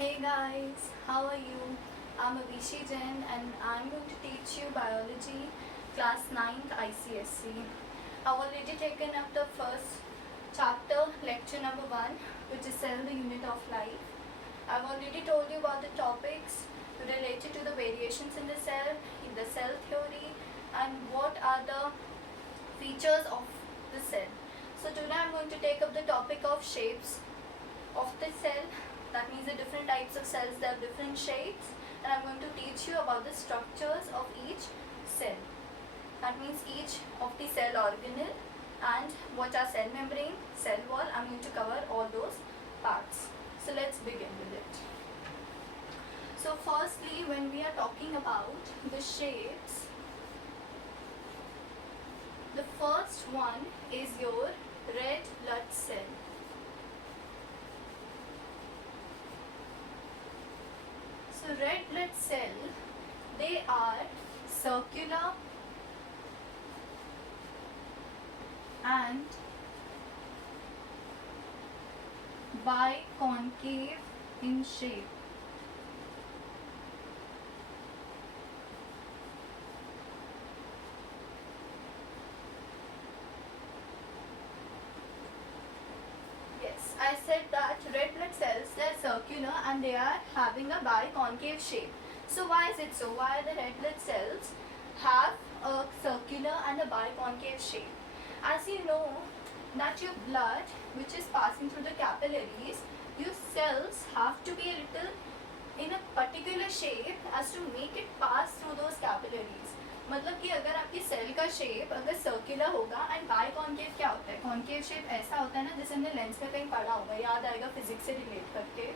Hey guys, how are you? I'm Avishi Jain and I'm going to teach you biology class 9th ICSE. I've already taken up the first chapter, lecture number 1, which is cell the unit of life. I've already told you about the topics related to the variations in the cell theory, and what are the features of the cell. So today I'm going to take up the topic of shapes of the cell. That means the different types of cells, they have different shapes, and I'm going to teach you about the structures of each cell. That means each of the cell organelle and what are cell membrane, cell wall. I'm going to cover all those parts. So let's begin with it. So firstly, when we are talking about the shapes, the first one is your red blood cell. So red blood cell, they are circular and biconcave in shape. Yes, I said that red blood cells, they are circular and they are having a biconcave shape. So why is it so? Why are the red blood cells have a circular and a biconcave shape? As you know that your blood, which is passing through the capillaries, your cells have to be a little in a particular shape as to make it pass through those capillaries. मतलब कि अगर आपकी cell का shape अगर circular होगा, and बाइकॉन्केव क्या होता है? कॉन्केव शेप ऐसा होता है ना, जैसे हमने लेंस में कहीं पढ़ा होगा, याद आएगा फिजिक्स से रिलेट करके.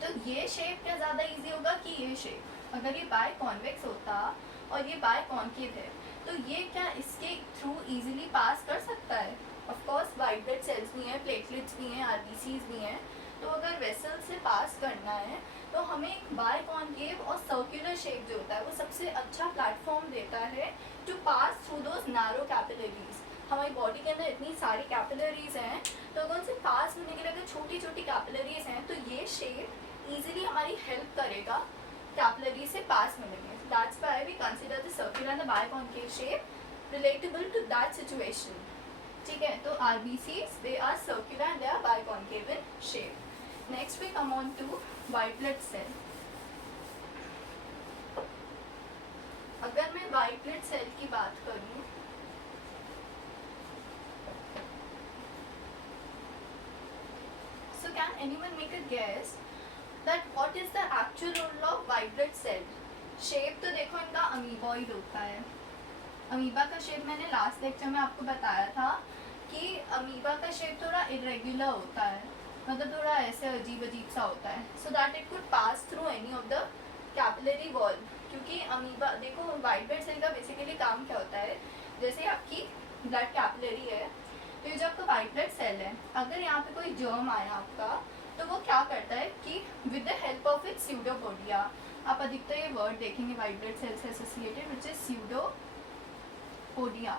तो ये शेप क्या ज़्यादा इजी होगा कि ये शेप? अगर ये बाय कॉन्वेक्स होता और ये बाय कॉन्केव है, तो ये क्या इसके थ्रू इजीली पास कर सकता है? Of course white blood cells भी हैं, प्लेटलेट्स भी हैं, आरबीसीज भी हैं. तो अगर वेसल से पास करना है तो हमें एक बाय कॉन्केव और सर्कुलर शेप जो होता है वो सबसे अच्छा प्लेटफॉर्म देता है to pass through those narrow capillaries. हमारी बॉडी के अंदर इतनी सारी कैपिलरीज हैं, तो अगर उनसे पास होने के लिए अगर छोटी छोटी कैपिलरीज हैं तो ये शेप ईजिली हमारी हेल्प करेगा कैपिलरी से पास होने में. That's why we consider the circular and the biconcave shape relatable to that situation. ठीक है, तो RBCs they are circular and they are biconcave in shape. Next we come on to white blood cell. अगर मैं white blood cell की बात करूं, so can anyone make a guess that what is the actual role of white blood cell? Shape तो देखो इनका amoeboid होता है. अमीबा का शेप मैंने लास्ट लेक्चर में आपको बताया था कि अमीबा का शेप थोड़ा इरेगुलर होता है, मतलब थोड़ा ऐसे अजीब अजीब सा होता है, so that it could pass through any of the capillary wall. क्योंकि अमीबा देखो वाइट ब्लड सेल का बेसिकली काम क्या होता है, जैसे आपकी ब्लड कैपिलरी है, तो ये जो आपका वाइट ब्लड सेल है, अगर यहाँ पे कोई जर्म आया आपका, तो वो क्या करता है कि with the help of it pseudopodia, आप अधिकतर ये वर्ड देखेंगे वाइट ब्लड सेल से associated, which is pseudopodia.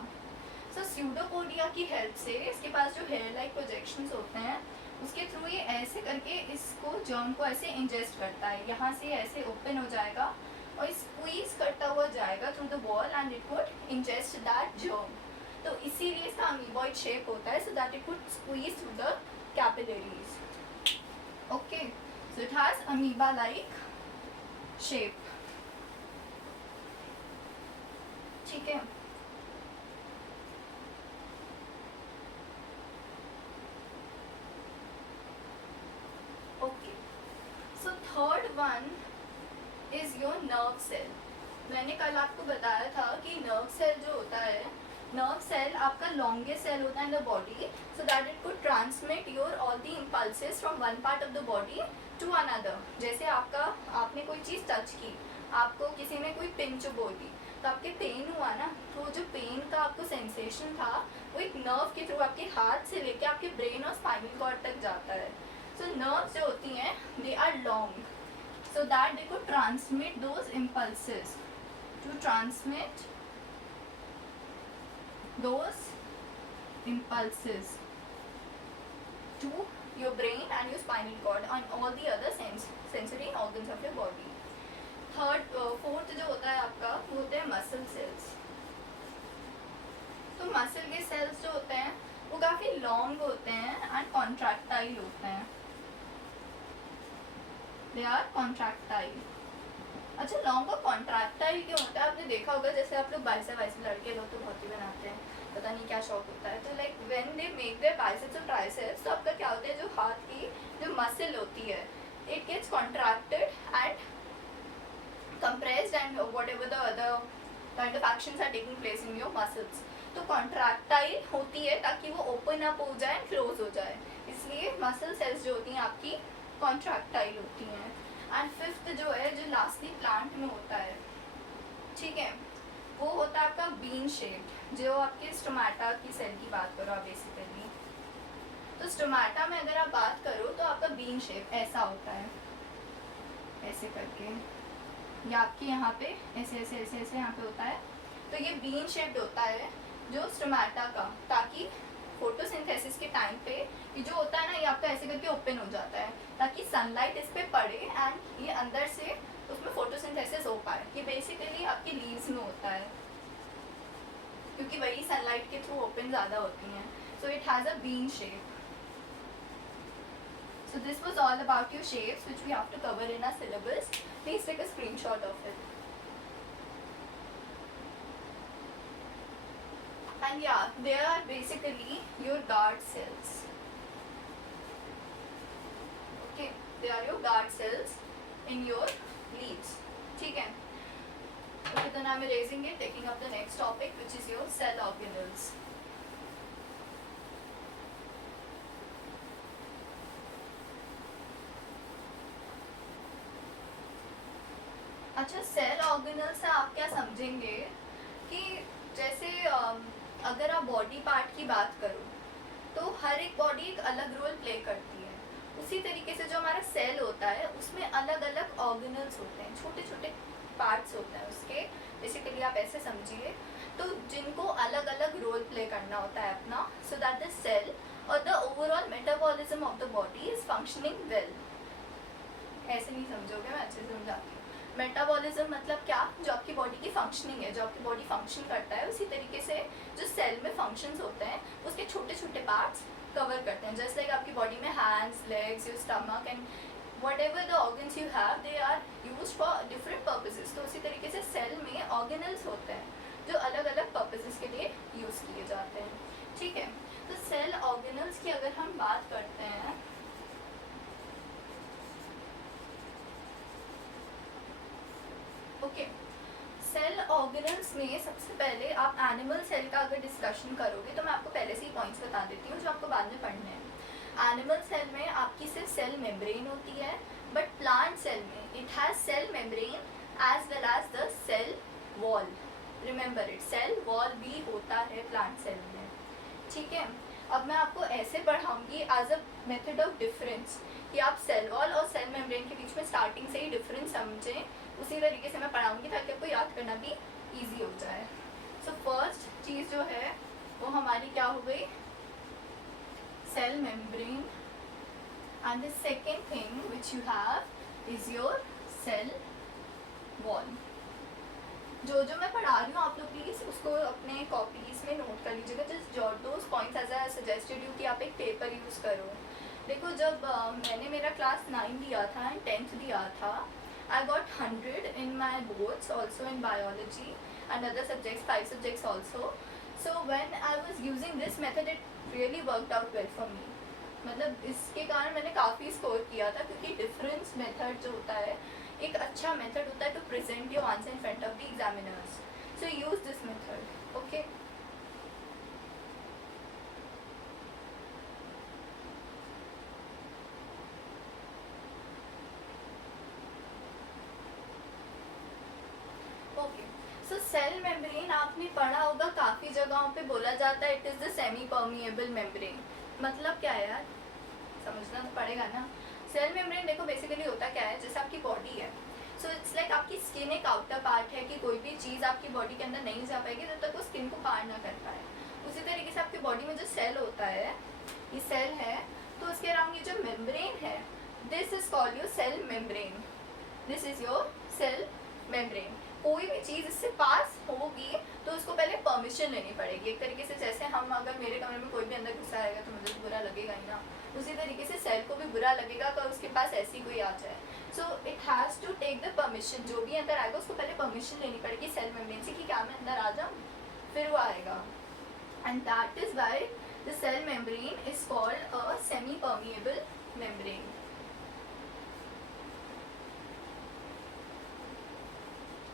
So pseudopodia की हेल्प से इसके पास जो हेयर लाइक प्रोजेक्शंस होते हैं, उसके थ्रू ये ऐसे करके इसको जर्म को ऐसे इंजेस्ट करता है. यहाँ से ऐसे ओपन हो जाएगा और स्क्वीज करता हुआ जाएगा through the wall and it would ingest that germ. तो इसीलिए इसका अमीबॉइड शेप होता है, so that it would squeeze through the capillaries. Okay, so it has amoeba like shape. ठीक है, third one is your nerve cell. मैंने कल आपको बताया था कि नर्व सेल जो होता है, नर्व सेल आपका लॉन्गेस्ट सेल होता है in the body, so that it could transmit your all the impulses from one part of the body to another. जैसे आपने कोई चीज़ टच की, आपको किसी ने कोई पिंच बोली, तो आपके पेन हुआ ना, तो जो पेन का आपको सेंसेशन था वो एक नर्व के थ्रू आपके हाथ से लेके आपके ब्रेन और स्पाइनल कॉर्ड तक जाता है. So nerves जो होती हैं, they are long, so that they could transmit those impulses. To transmit those impulses to your brain and your spinal cord and all the other sensory organs of your body. Fourth जो होता है आपका वो होते हैं muscle cells. तो muscle के sales जो होते हैं वो काफ़ी लॉन्ग होते हैं एंड कॉन्ट्रैक्टाइल होते हैं. They are contractile. अच्छा, लॉन्ग और कॉन्ट्रैक्टाइल क्यों होता है? आपने देखा होगा जैसे आप लोग बाइसेप लड़के लोग तो बहुत ही बनाते हैं, पता नहीं क्या शौक होता है. तो like when they make their biceps और ट्राइसेप्स, तो आपका क्या होता है, जो हाथ की जो मसल होती है it gets contracted and compressed and whatever the other kind of actions are taking place in your muscles. तो कॉन्ट्रैक्टाइल होती है ताकि वो ओपन अप हो जाए एंड क्लोज हो जाए, इसलिए मसल सेल्स जो होती हैं आपकी कॉन्ट्रैक्टाइल होती हैं. एंड फिफ्थ जो है, जो लास्टली प्लांट में होता है, ठीक है, वो होता है आपका बीन शेप्ड. जो आपके स्टोमेटा की सेल की बात करो आप बेसिकली, तो स्टोमेटा में अगर आप बात करो तो आपका बीन शेप ऐसा होता है, ऐसे करके, या आपके यहाँ पे ऐसे ऐसे ऐसे ऐसे यहाँ पे होता है. तो ये बीन शेप्ड होता है जो स्टोमेटा का, ताकि फोटोसिंथेसिस के टाइम पे ये जो होता है ना, ये आपका ऐसे करके ओपन हो जाता है ताकि सनलाइट इस पे पड़े एंड ये अंदर से उसमें फोटोसिंथेसिस हो पाए. ये बेसिकली आपकी लीव्स में होता है क्योंकि वही सनलाइट के थ्रू ओपन ज़्यादा होती हैं. So it has a bean shape. So this was all about your shapes which we have to cover in our syllabus. Please take a screenshot of it. And yeah, they are basically your guard cells. Okay, they are your guard cells in your leaves. ठीक है. Okay, then I'm erasing it, taking up the next topic which is your cell organelles. अच्छा, cell organelle से आप क्या समझेंगे कि जैसे अगर आप बॉडी पार्ट की बात करो तो हर एक बॉडी एक अलग रोल प्ले करती है. उसी तरीके से जो हमारा सेल होता है उसमें अलग अलग ऑर्गेनल्स होते हैं, छोटे छोटे पार्ट्स होते हैं उसके. बेसिकली आप ऐसे समझिए, तो जिनको अलग अलग रोल प्ले करना होता है अपना, सो दैट द सेल और the overall metabolism of the body is functioning well. ऐसे नहीं समझोगे, मैं अच्छे से समझाती हूँ. मेटाबॉलिज्म मतलब क्या? जो आपकी बॉडी की फंक्शनिंग है, जो आपकी बॉडी फंक्शन करता है, उसी तरीके से जो सेल में फंक्शंस होते हैं उसके छोटे छोटे पार्ट्स कवर करते हैं. जैसे लाइक आपकी बॉडी में hands, legs, your stomach and whatever the organs you have, they are used for different purposes. तो उसी तरीके से सेल में ऑर्गेनल्स होते हैं जो अलग अलग पर्पसेस के लिए यूज़ किए जाते हैं. ठीक है, तो सेल ऑर्गेनल्स की अगर हम बात करते हैं, ओके, सेल ऑर्गेनल्स में सबसे पहले आप एनिमल सेल का अगर डिस्कशन करोगे तो मैं आपको पहले से ही पॉइंट्स बता देती हूँ जो आपको बाद में पढ़ने हैं. एनिमल सेल में आपकी सिर्फ सेल मेम्ब्रेन होती है, बट प्लांट सेल में it has cell membrane as well as the cell wall. Remember it, cell wall भी होता है प्लांट सेल में. ठीक है, अब मैं आपको ऐसे पढ़ाऊँगी as a method of difference कि आप सेल वॉल और सेल मेम्ब्रेन के बीच में स्टार्टिंग से ही डिफरेंस समझें. उसी तरीके से मैं पढ़ाऊँगी ताकि आपको याद करना भी ईजी हो जाए. सो फर्स्ट चीज़ जो है वो हमारी क्या हो गई, cell membrane, and the second thing which you have is your cell wall. जो मैं पढ़ा रही हूँ आप लोग प्लीज़ उसको अपने कॉपीज़ में नोट कर लीजिएगा. Just jot those points as I suggested you कि आप एक पेपर यूज़ करो. देखो, जब मैंने मेरा क्लास 9 दिया था एंड 10th दिया था, I got 100 in my boards also in biology and other subjects, 5 subjects also. So when I was using this method, it really worked out well for me. मतलब इसके कारण मैंने काफ़ी स्कोर किया था क्योंकि डिफरेंस मेथड जो होता है एक अच्छा मेथड होता है to present your answer in front of the examiners. So use this method. Okay, so cell membrane आपने पढ़ा होगा, काफ़ी जगहों पे बोला जाता है it is the semi permeable membrane. मतलब क्या है यार, समझना तो पड़ेगा ना. सेल मेम्ब्रेन देखो बेसिकली होता क्या है, जैसे आपकी बॉडी है, सो इट्स लाइक आपकी स्किन एक आउटर पार्ट है कि कोई भी चीज़ आपकी बॉडी के अंदर नहीं जा पाएगी जब तक वो स्किन को पार ना कर पाए. उसी तरीके से आपकी बॉडी में जो सेल होता है, ये सेल है, तो उसके अराउंड ये जो मेम्ब्रेन है, this is called your cell membrane, this is your cell membrane. कोई भी चीज़ इससे पास होगी तो उसको पहले परमिशन लेनी पड़ेगी। एक तरीके से जैसे हम अगर मेरे कमरे में कोई भी अंदर घुसा आएगा तो मुझे बुरा लगेगा ही ना, उसी तरीके से सेल को भी बुरा लगेगा अगर उसके पास ऐसी कोई आ जाए। So it has to take the permission, जो भी अंदर आएगा उसको पहले परमिशन लेनी पड़ेगी सेल मेम्ब्रेन से कि क्या मैं अंदर आ जाऊँ, फिर वो आएगा। And that is why the cell membrane is called a semi permeable membrane.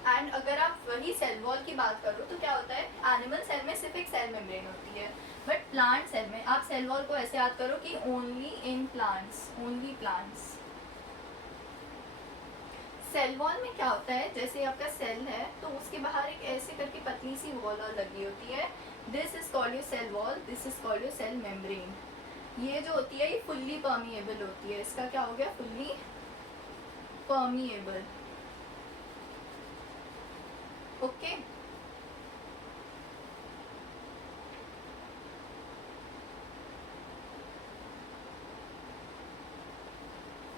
And अगर आप वही सेल वॉल की बात करो तो क्या होता है, एनिमल सेल में सिर्फ एक सेल मेम्ब्रेन होती है, बट प्लांट सेल में आप सेल वॉल को ऐसे याद करो कि only in plants, only plants. Cell wall में क्या होता है, जैसे आपका सेल है तो उसके बाहर एक ऐसे करके पतली सी वॉल लगी होती है, this is called your cell wall, this is called your cell membrane. ये जो होती है ये फुल्ली परमिएबल होती है, इसका क्या हो गया, फुल्ली परमिएबल। ओके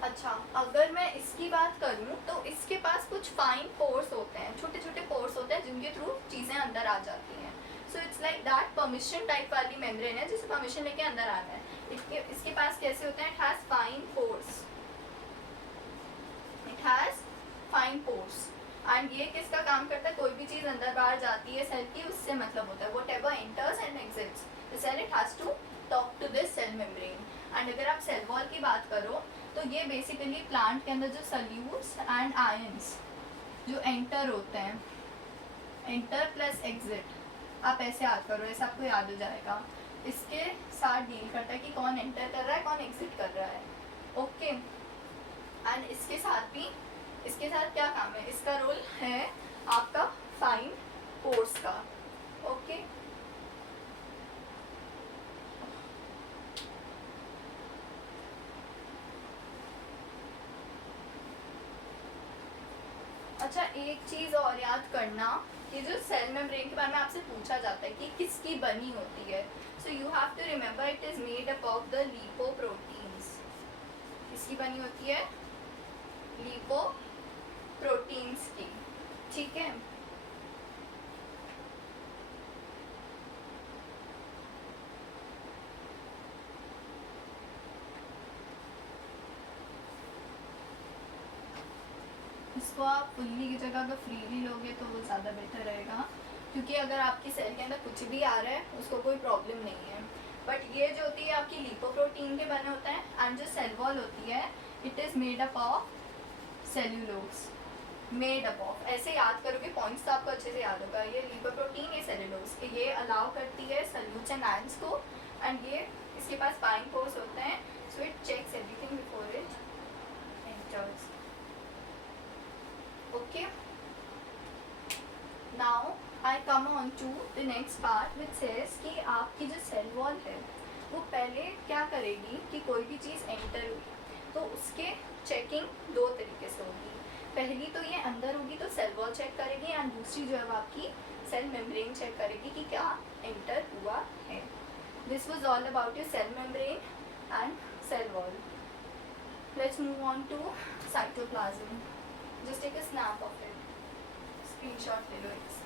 अच्छा, अगर मैं इसकी बात करूं तो इसके पास कुछ फाइन पोर्स होते हैं, छोटे छोटे पोर्स होते हैं जिनके थ्रू चीज़ें अंदर आ जाती हैं। So it's like that permission type वाली मेम्ब्रेन है जिसे परमिशन लेके अंदर आना है। इसके पास कैसे होते हैं, it has fine pores, it has fine pores. And ये किसका काम करता है, कोई भी चीज़ अंदर बाहर जाती है सेल की, उससे मतलब होता है whatever enters and exits the cell, it has to talk to this cell membrane. And अगर आप सेल वॉल की बात करो तो ये बेसिकली प्लांट के अंदर जो सल्यूट्स एंड आयंस जो एंटर होते हैं, एंटर प्लस एग्जिट, आप ऐसे याद करो, ऐसे आपको याद हो जाएगा, इसके साथ डील करता है कि कौन एंटर कर रहा है कौन एग्जिट कर रहा है। ओके एंड इसके साथ भी, इसके साथ क्या काम है, इसका रोल है आपका फाइन पोर्स का। ओके अच्छा, एक चीज़ और याद करना कि जो सेल मेम्ब्रेन के बारे में आपसे पूछा जाता है कि किसकी बनी होती है, so you have to remember it is made up of the lipoproteins. किसकी बनी होती है, लिपोप्रोटीन्स की, ठीक है। इसको आप फुल्ली की जगह अगर फ्रीली लोगे तो वो ज़्यादा बेटर रहेगा, क्योंकि अगर आपकी सेल के अंदर कुछ भी आ रहा है उसको कोई प्रॉब्लम नहीं है। बट ये जो होती है आपकी लिपोप्रोटीन के बने होते हैं, एंड जो सेल वॉल होती है it is made up of cellulose, made up of, ऐसे याद करोगे पॉइंट्स तो आपको अच्छे से याद होगा। ये लिपोप्रोटीन, ये सेल्यूलोज, ये अलाउ करती है सल्यूट्स एंड आयंस को, एंड ये इसके पास फाइन पोर्स होते हैं, so it checks everything before it enters. Okay, now I come on to the next part which says कि आपकी जो सेल वॉल है वो पहले क्या करेगी कि कोई भी चीज़ एंटर हुई तो उसके चेकिंग दो तरीके से होगी। पहली तो ये अंदर होगी तो सेल वॉल चेक करेगी, एंड दूसरी जो है वो आपकी सेल मेम्ब्रेन चेक करेगी कि क्या एंटर हुआ है। This was all about your cell membrane and cell wall. Let's move on to cytoplasm. Just take a snap of it. Screenshot ले लो इसका।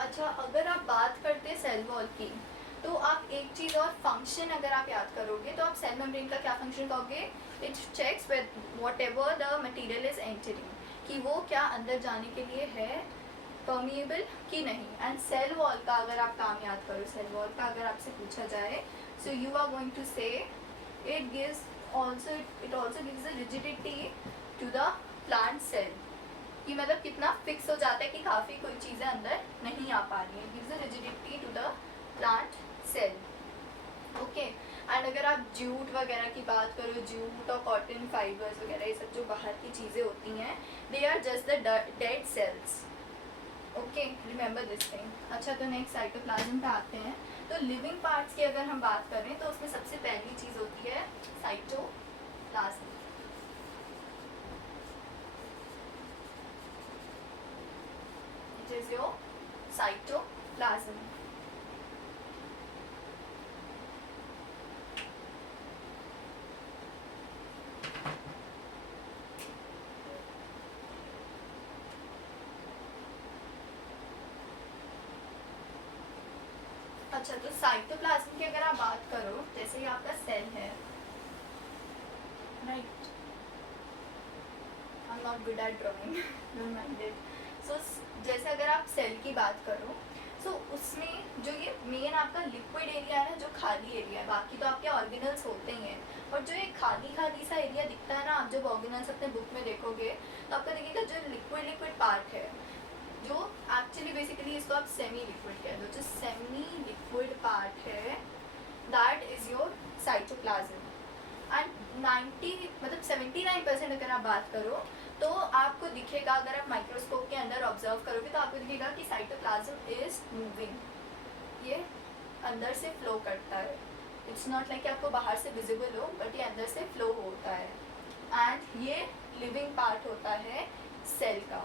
अच्छा, अगर आप बात करते हैं सेल वॉल की तो आप एक चीज़ और फंक्शन अगर आप याद करोगे तो आप सेल मेम्ब्रेन का क्या फंक्शन कहोगे, it checks with whatever the material is entering, कि वो क्या अंदर जाने के लिए है परमिएबल कि नहीं। एंड सेल वॉल का अगर आप काम याद करो, सेल वॉल का अगर आपसे पूछा जाए so you are going to say it gives also, it also gives the rigidity to the plant cell, कि मतलब कितना फिक्स हो जाता है कि काफ़ी कोई चीज़ें अंदर नहीं आ पा रही हैं, gives the rigidity to the plant cell. Okay and अगर आप जूट वगैरह की बात करो, जूट और कॉटन फाइबर्स वगैरह ये सब जो बाहर की चीज़ें होती हैं, they are just the dead cells, okay, remember this thing. अच्छा, तो नेक्स्ट साइटोप्लाज्म पे आते हैं। तो लिविंग पार्ट्स की अगर हम बात करें तो उसमें सबसे पहली चीज़ होती है cytoplasm. It is your cytoplasm. अच्छा, तो साइटोप्लाज्म की अगर आप बात करो, जैसे ये आपका सेल है, right, I am not good at drawing, don't mind it. So जैसे अगर आप सेल की बात करो, सो उसमें जो ये मेन आपका लिक्विड एरिया है ना, जो खाली एरिया है, बाकी तो आपके ऑर्गेनल्स होते ही हैं, और जो ये खाली खाली सा एरिया दिखता है ना, आप जब ऑर्गेनल्स अपने बुक में देखोगे तो आपको देखिएगा जो लिक्विड लिक्विड पार्ट है, जो एक्चुअली बेसिकली इसको आप सेमी लिक्विड कह दो, जो सेमी लिक्विड पार्ट है, that is your cytoplasm. And 90 मतलब 79% अगर आप बात करो तो आपको दिखेगा, अगर आप माइक्रोस्कोप के अंदर ऑब्जर्व करोगे तो आपको दिखेगा कि साइटोप्लाज्म इज मूविंग, ये अंदर से फ्लो करता है। इट्स नॉट लाइक कि आपको बाहर से विजिबल हो, बट ये अंदर से फ्लो होता है। एंड ये लिविंग पार्ट होता है सेल का।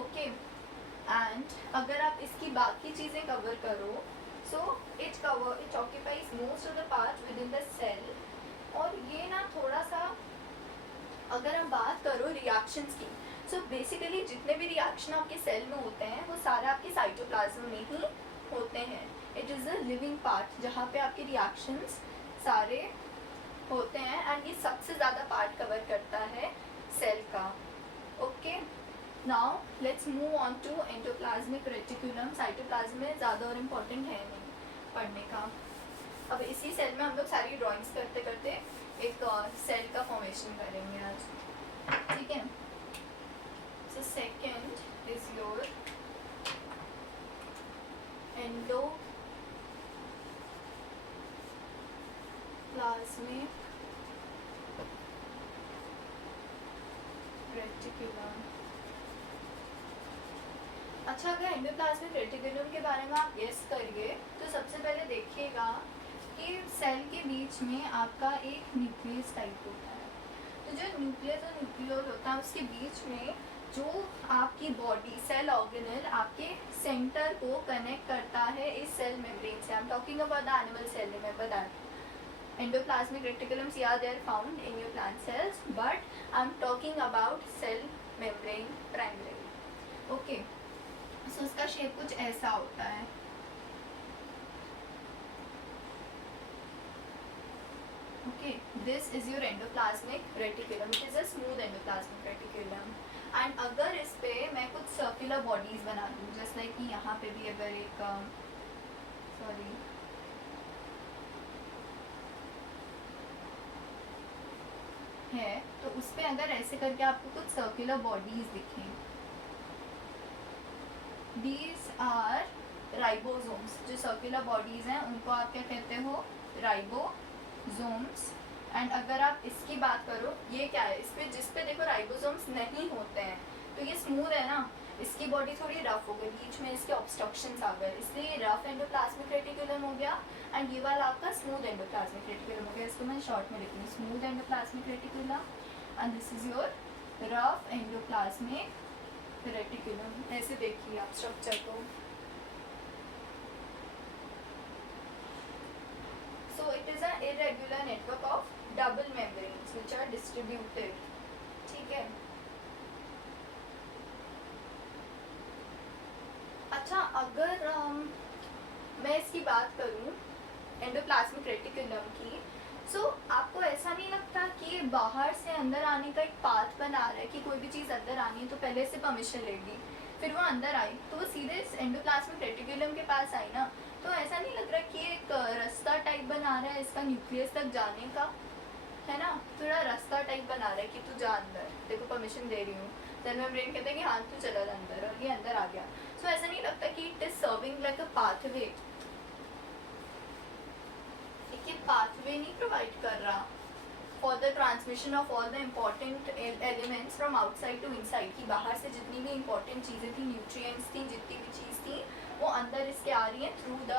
ओके, एंड अगर आप इसकी बाकी चीज़ें कवर करो, so it occupies most of the part within the cell. और ये ना थोड़ा सा, अगर हम बात करो रिएक्शंस की, सो बेसिकली जितने भी रिएक्शन आपके सेल में होते हैं वो सारे आपके साइटोप्लाज्म में ही होते हैं। It is a living part जहाँ पे आपके रिएक्शंस सारे होते हैं, एंड ये सबसे ज़्यादा पार्ट कवर करता है सेल का। Okay, now let's move on to endoplasmic reticulum. Cytoplasm में ज़्यादा और इम्पोर्टेंट है नहीं पढ़ने का। अब इसी सेल में हम लोग सारी ड्राइंग्स करते करते एक सेल का फॉर्मेशन करेंगे आज, ठीक है। So second is your endoplasmic reticulum. अच्छा, अगर एंडोप्लाज्मिक रेटिकुलम के बारे में आप गेस करिए तो सबसे पहले देखिएगा कि सेल के बीच में आपका एक न्यूक्लियस टाइप होता है। तो जो न्यूक्लियस और न्यूक्लियोल होता है उसके बीच में जो आपकी बॉडी सेल ऑर्गेनल आपके सेंटर को कनेक्ट करता है इस सेल मेम्ब्रेन से। I am talking about the animal cell, remember that endoplasmic reticulums are there found in your plant cells, but I am talking about cell membrane primary. Okay, so उसका shape कुछ ऐसा होता है। Okay, this is your endoplasmic reticulum. It is a smooth endoplasmic reticulum. And अगर इस पे मैं कुछ सर्कुलर बॉडीज बना दूँ, जस्ट लाइक कि यहाँ पे भी अगर एक सॉरी है, तो उस पे अगर ऐसे करके आपको कुछ सर्कुलर बॉडीज दिखें, दीज आर राइबोसोम्स। जो सर्कुलर बॉडीज हैं उनको आप क्या कहते हो, राइबोसोम्स। एंड अगर आप इसकी बात करो, ये क्या है, इस पे जिस पे देखो राइबोसोम्स नहीं होते हैं, तो ये स्मूथ है ना, इसकी बॉडी थोड़ी रफ हो गई, बीच में इसके ऑब्स्ट्रक्शंस आ गए, इसलिए ये रफ एंडोप्लाज्मिक रेटिकुलम हो गया। एंड ये वाला आपका स्मूथ एंडोप्लाज्मिक रेटिकुलम हो गया। इसको मैं शॉर्ट में लिखूँगी, smooth endoplasmic reticulum, and this is your rough endoplasmic reticulum. ऐसे देखिए आप स्ट्रक्चर को। So it is an irregular network of double membranes which are distributed, ठीक है। अच्छा, अगर मैं इसकी बात करूँ एंडोप्लाज्मिक रेटिकुलम की, सो आपको ऐसा नहीं लगता कि बाहर से अंदर आने का एक पाथ बना रहा है, कि कोई भी चीज़ अंदर आनी है तो पहले से परमिशन लेगी, फिर वो अंदर आई तो वो सीधे इस एंडोप्लाज्मिक रेटिकुलम के पास आई ना, तो ऐसा नहीं लग रहा कि एक रास्ता टाइप बना रहा है इसका न्यूक्लियस तक जाने का, है ना, थोड़ा रास्ता टाइप बना रहा है कि तू जा अंदर, देखो परमिशन दे रही हूँ। सेल मेम्ब्रेन कहते हैं कि हाँ तू चला अंदर, और ये अंदर आ गया। सो ऐसा नहीं लगता कि it is serving like a pathway, ये पाथवे नहीं प्रोवाइड कर रहा, for the transmission of all the important elements from outside to inside, की बाहर से जितनी भी इम्पॉर्टेंट चीज़ें थी, न्यूट्रिएंट्स थी, जितनी भी चीज़ थी, वो अंदर इसके आ रही हैं थ्रू द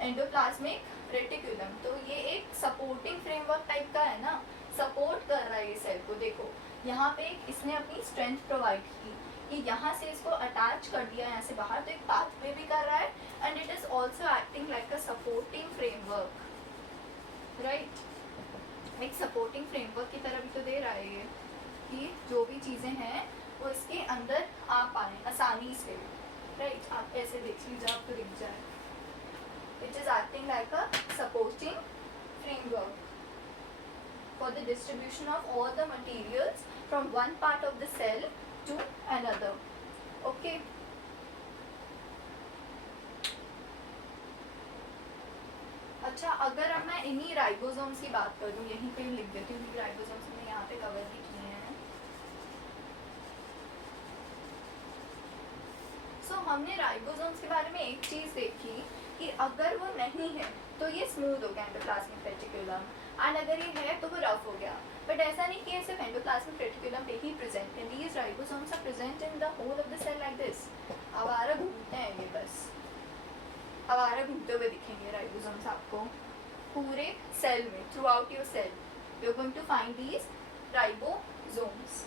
एंडोप्लाज्मिक रेटिकुलम। तो ये एक सपोर्टिंग फ्रेमवर्क टाइप का है ना, सपोर्ट कर रहा है ये सेल को। देखो यहाँ पे इसने अपनी स्ट्रेंथ प्रोवाइड की कि यहाँ से इसको अटैच कर दिया यहाँ से बाहर, तो एक पाथवे भी कर रहा है, and it is also acting like a supporting framework, right. एक सपोर्टिंग फ्रेमवर्क की तरह भी तो दे रहा है ये, कि जो भी चीज़ें हैं वो इसके अंदर आ पाए आसानी से, राइट। आप ऐसे देख लीजिए, आपको दिख जाए, it is acting like a supporting framework for the distribution of all the materials from one part of the cell to another. Okay. अच्छा, अगर अब मैं इन्हीं राइबोसोम्स की बात करूँ, यहीं पे लिख देती हूँ क्योंकि राइबोसोम्स मैंने यहाँ पे कवर भी किए हैं। सो हमने राइबोसोम्स के बारे में एक चीज़ देखी कि अगर वो नहीं है तो ये स्मूथ हो गया एंडोप्लाज्मिक रेटिकुलम, एंड अगर ये है तो वो रफ हो गया। बट ऐसा नहीं कि ये सिर्फ एंडोप्लाज्मिक रेटिकुलम पे ही प्रेजेंट है, these ribosomes are present in the whole of the cell like this. आवारा घूमते हैं ये, बस आवारा घूमते हुए दिखेंगे राइबोसोम्स आपको पूरे सेल में, throughout your cell you are going to find these ribosomes.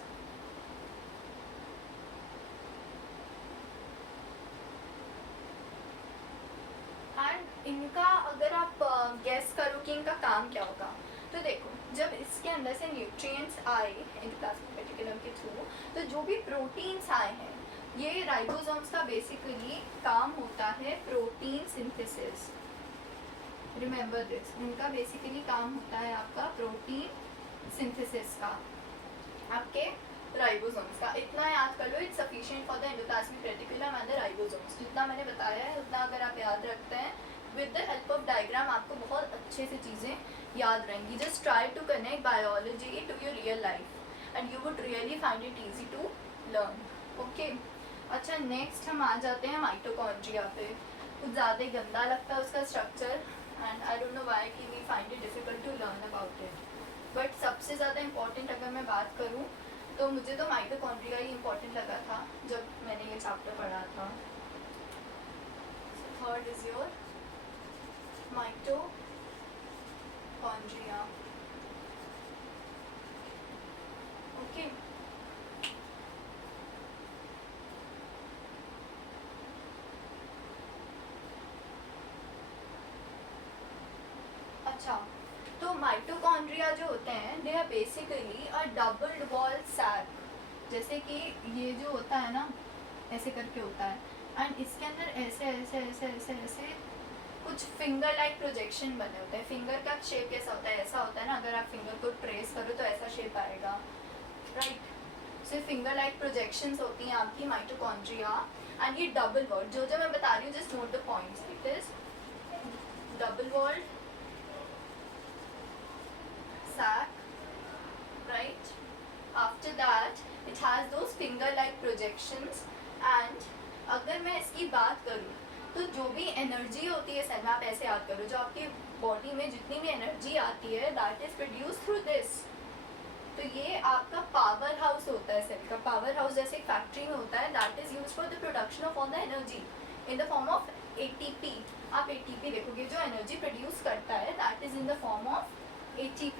And इनका अगर आप गेस करो कि इनका काम क्या होगा, तो देखो जब इसके अंदर से न्यूट्रिएंट्स आए एंडोप्लाज्मिक रेटिकुलम के थ्रू, तो जो भी प्रोटीन्स आए हैं, ये राइबोसोम्स का बेसिकली काम होता है प्रोटीन सिंथेसिस। रिमेंबर दिस, इनका बेसिकली काम होता है आपका प्रोटीन सिंथेसिस का, आपके राइबोसोम्स का। इतना याद कर लो, it's sufficient for the endoplasmic reticulum and the ribosomes. जितना मैंने बताया है उतना अगर आप याद रखते हैं with the help of diagram, आपको बहुत अच्छे से चीज़ें याद रहेंगी। Just try to connect biology to your real life and you would really find it easy to learn. Okay, अच्छा नेक्स्ट हम आ जाते हैं माइटोकॉन्ड्रिया पे। कुछ ज़्यादा गंदा लगता है उसका structure, and I don't know why कि we find it difficult to learn about it, but सबसे ज़्यादा इंपॉर्टेंट अगर मैं बात करूँ तो मुझे तो माइटोकॉन्ड्रिया ही इम्पॉर्टेंट लगा था जब मैंने ये चैप्टर पढ़ा था। Third is your mitochondria. Okay, अच्छा तो माइटोकॉन्ड्रिया जो होते हैं they are basically a doubled wall sac. जैसे कि ये जो होता है ना, ऐसे करके होता है, एंड इसके अंदर ऐसे ऐसे ऐसे ऐसे ऐसे कुछ फिंगर लाइक प्रोजेक्शन बने होते हैं। फिंगर का शेप कैसा होता है, ऐसा होता है ना, अगर आप फिंगर को ट्रेस करो तो ऐसा शेप आएगा, right. So finger like projections होती हैं आपकी माइटोकॉन्ड्रिया, एंड ये डबल वॉल्ड, जो जो मैं बता रही हूँ just note the points. It is double walled sac, right? After that it has those finger like projections, and अगर मैं इसकी बात करूँ तो जो भी एनर्जी होती है सेल में, आप ऐसे याद करो, जो आपकी बॉडी में जितनी भी एनर्जी आती है that is produce through this. तो ये आपका पावर हाउस होता है सेल का। पावर हाउस जैसे एक फैक्ट्री में होता है, that is use for the production of all the energy in the form of ATP। आप ATP देखोगे, जो एनर्जी प्रोड्यूस करता है that is in the form of ATP,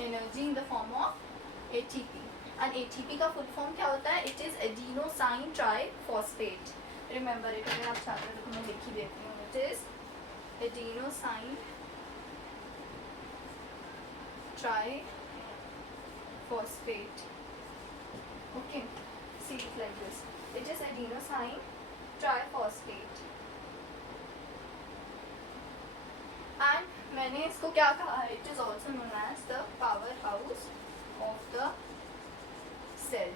energy in the form of ATP। And ATP का full form क्या होता है? It is adenosine triphosphate. Remember it, अगर आप चाहते हो तो मैं लिख ही देती हूँ। It is adenosine triphosphate. Okay, see it like this, it is adenosine triphosphate। And मैंने इसको क्या कहा है? It is also known as the power house of the cell.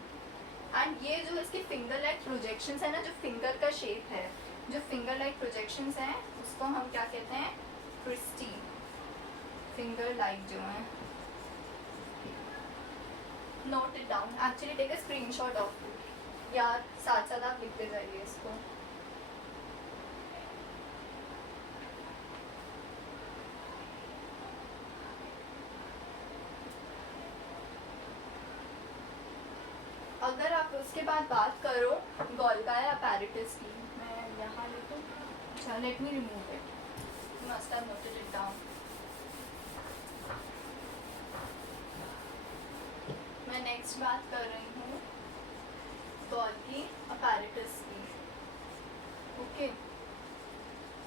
And ये जो इसके फिंगर लाइक प्रोजेक्शंस है ना, जो फिंगर का शेप है, जो फिंगर लाइक प्रोजेक्शंस हैं उसको हम क्या कहते हैं? क्रिस्टी फिंगर लाइक जो है। Note it down, actually take a screenshot of it यार, साथ साथ आप लिखते जाइए इसको। आप उसके बाद बात करो गोल्गाई अपैरेटस की, मैं यहाँ लिखूँ, अच्छा let me remove it, must have noted it down. मैं नेक्स्ट बात कर रही हूँ गोल्गी अपैरेटस की। ओके,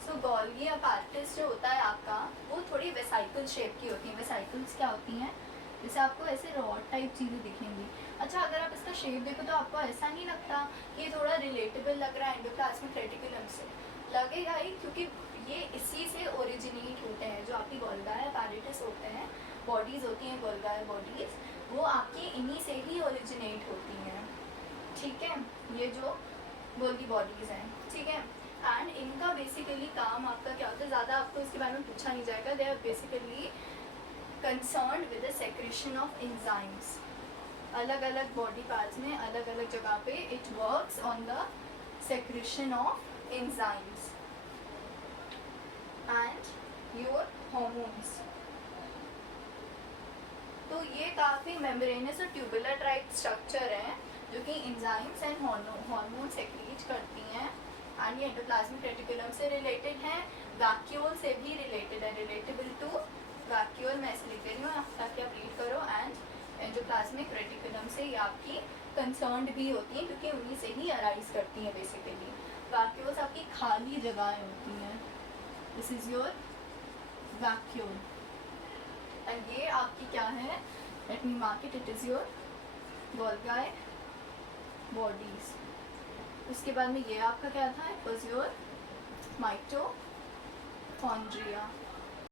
सो गोल्गी अपैरेटस जो होता है आपका वो थोड़ी वेसाइकल शेप की होती है। वेसाइकल्स क्या होती हैं, जैसे आपको ऐसे रॉड टाइप चीज़ें दिखेंगी। अच्छा, अगर आप इसका शेप देखो तो आपको ऐसा नहीं लगता कि ये थोड़ा रिलेटेबल लग रहा है एंडोप्लाज्मिक रेटिकुलम से? लगेगा ही, क्योंकि ये इसी से ओरिजिनेट होते हैं। जो आपकी गोल्गाई अपैरेटस होते हैं, बॉडीज़ होती हैं गोल्गाई बॉडीज़, वो आपकी इन्हीं से ही ओरिजिनेट होती हैं। ठीक है, ये जो गोल्गी बॉडीज़ हैं, ठीक है। एंड इनका बेसिकली काम आपका क्या होता है, ज़्यादा आपको इसके बारे में पूछा नहीं जाएगा। They are basically concerned with the secretion of enzymes. अलग अलग बॉडी पार्ट्स में अलग अलग जगह पे it works on the secretion of enzymes and your hormones. तो ये काफ़ी मेम्ब्रेनस और ट्यूबुलर टाइप स्ट्रक्चर है जो कि एंजाइम्स एंड हार्मोन सेक्रीट करती हैं, एंड ये एंडोप्लाज्मिक रेटिकुलम से रिलेटेड है, वैक्यूल से भी रिलेटेड है, रिलेटेबल टू वैक्यूल। मैं ऐसे लिख रही हूँ ताकि आप रीड करो। एंड एंडोप्लाज्मिक रेटिकुलम से ये आपकी कंसर्न्ड भी होती हैं क्योंकि उन्हीं से ही अराइज करती हैं बेसिकली। वैक्यूल्स आपकी खाली जगहें होती हैं, this is your vacuole. And ये आपकी क्या है, let me mark it, it is your Golgi bodies. उसके बाद में ये आपका क्या था, इट वॉज योर माइटोकॉन्ड्रिया।